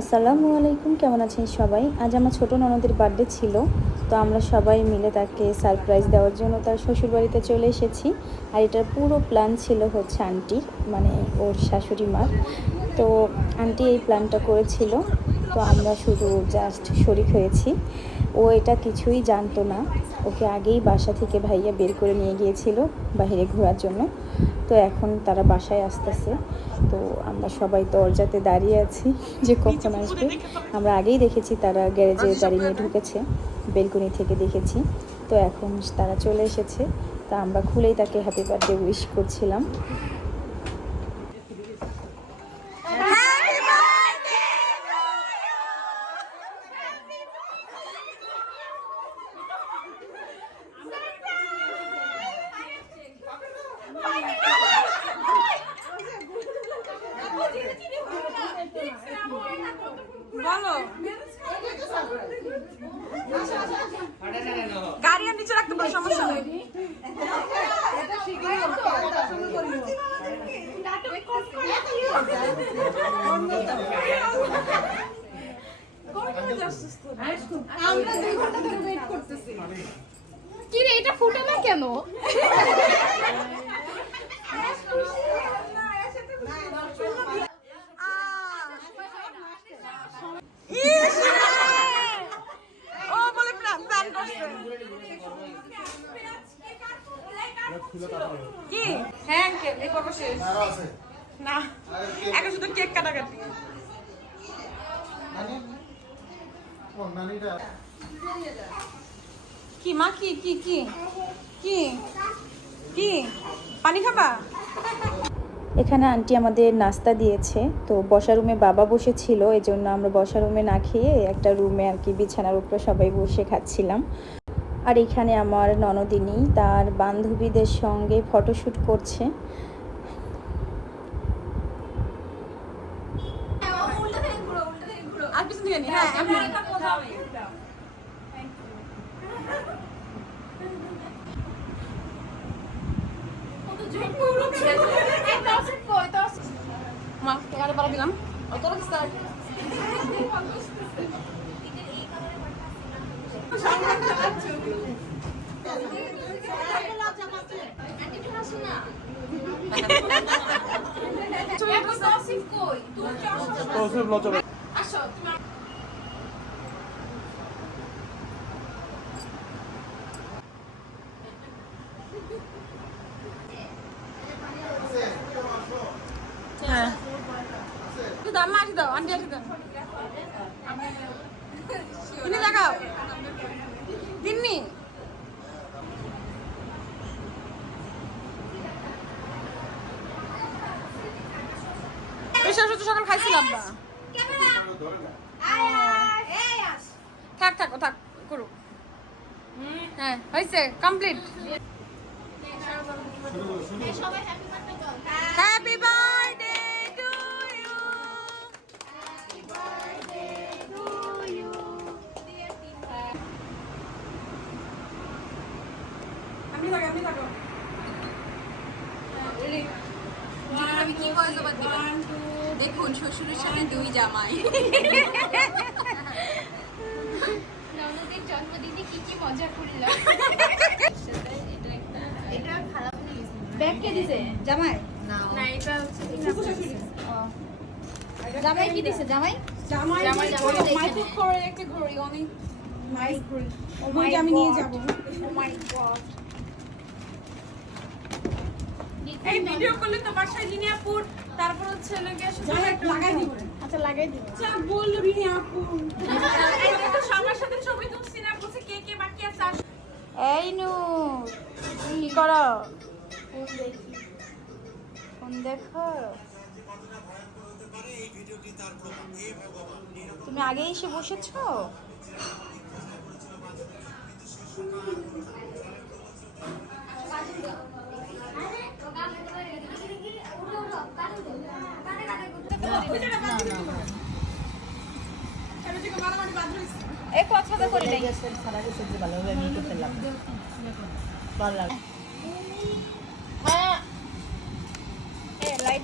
আসসালামু আলাইকুম, কেমন আছেন সবাই? আজ আমার ছোট ননদের বার্থডে ছিল, তো আমরা সবাই মিলে তাকে সারপ্রাইজ দেওয়ার জন্য তার শ্বশুরবাড়িতে চলে এসেছি। আর এটার পুরো প্ল্যান ছিল হচ্ছে আন্টির, মানে ওর শাশুড়ি মার। তো আন্টি এই প্ল্যানটা করেছিল, তো আমরা শুধু জাস্ট শরিক হয়েছি। ও এটা কিছুই জানতো না, ওকে আগেই বাসা থেকে ভাইয়া বের করে নিয়ে গিয়েছিল বাইরে ঘোরার জন্য। তো এখন তারা বাসায় আসতেছে, তো আমরা সবাই দরজাতে দাঁড়িয়ে আছি যে কখন আসবে। আমরা আগেই দেখেছি তারা গ্যারেজে গাড়ি নিয়ে ঢুকেছে, বেলকনি থেকে দেখেছি। তো এখন তারা চলে এসেছে, তা আমরা খুলেই তাকে হ্যাপি বার্থডে উইশ করছিলাম। বলো গাড়ি আর নিচে রাখতে পারো, সমস্যা নেই। আমরা 2 ঘন্টা ধরে ওয়েট করতেছি। কি রে, এটা ফুটে না কেন? ও বলে প্ল্যান করছে কি? হ্যাঁ আঙ্কেল, এই পর্ব শেষ না, এখন শুধু কেক কাটাকাটি। কি মা, কি কি কি কি কি পানি খাবা? এখানে আন্টি আমাদের নাস্তা দিয়েছে, তো বসার রুমে বাবা বসেছিল, এই জন্য আমরা বসার রুমে না খেয়ে একটা রুমে আর কি বিছানার উপরে সবাই বসে খাচ্ছিলাম। আর এখানে আমার ননদিনী তার বান্ধবীদের সঙ্গে ফটোশ্যুট করছে। আর পিছন থেকে নি, হ্যাঁ আমি মা এখানে পালা দিলাম অতটা স্টার্ট হ্যাঁ দাও মা, দাও আন্টি, দাও কিনে দেখাও দিননি। সকাল খাইছিলাম না, থাক থাক থাক করুক। হ্যাঁ হয়েছে, complete. Happy birthday to you. আমি থাকো আমি কি ভয়েস ওভার দিব? দেখুন শ্বশুরের সামনে 2 জামাই। ননদের জন্মদিনে কি কি মজা করলাম। এটা খারাপ হয়ে গেছে। ব্যাগ কে দিছে? জামাই? না এটা হচ্ছে জামাই কি দিছে? জামাই মাইক্রো করে একটা ঘড়ি, অনেক নাইস ঘড়ি, ওইটা আমি নিয়ে যাব। ও মাই গড, এই ভিডিও করলে তো বাসায় রিনি আপুর, তারপর হচ্ছে লাগে লাগাই দিব। আচ্ছা লাগাই দিব, যা বললো রিনি আপু। এই দেখো সবার সাথে ছবি তুলছি না, বলছে কে কে বাকি আছে। এই নু কি করো? ফোন দেখো? তুমি আগে এসে বসেছো? এক কথা তো করি নাই। সারা গেছে যে ভালোভাবে আমি করতে লাগলাম ভালো লাগে। হ্যাঁ, লাইট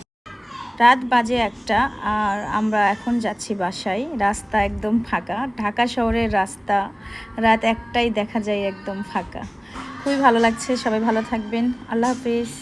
রাত বাজে 1টা আর আমরা এখন যাচ্ছি বাসায়। রাস্তা একদম ফাঁকা, ঢাকা শহরের রাস্তা রাত 1টায় দেখা যায় একদম ফাঁকা। খুবই ভালো লাগছে। সবাই ভালো থাকবেন। আল্লাহ হাফিজ।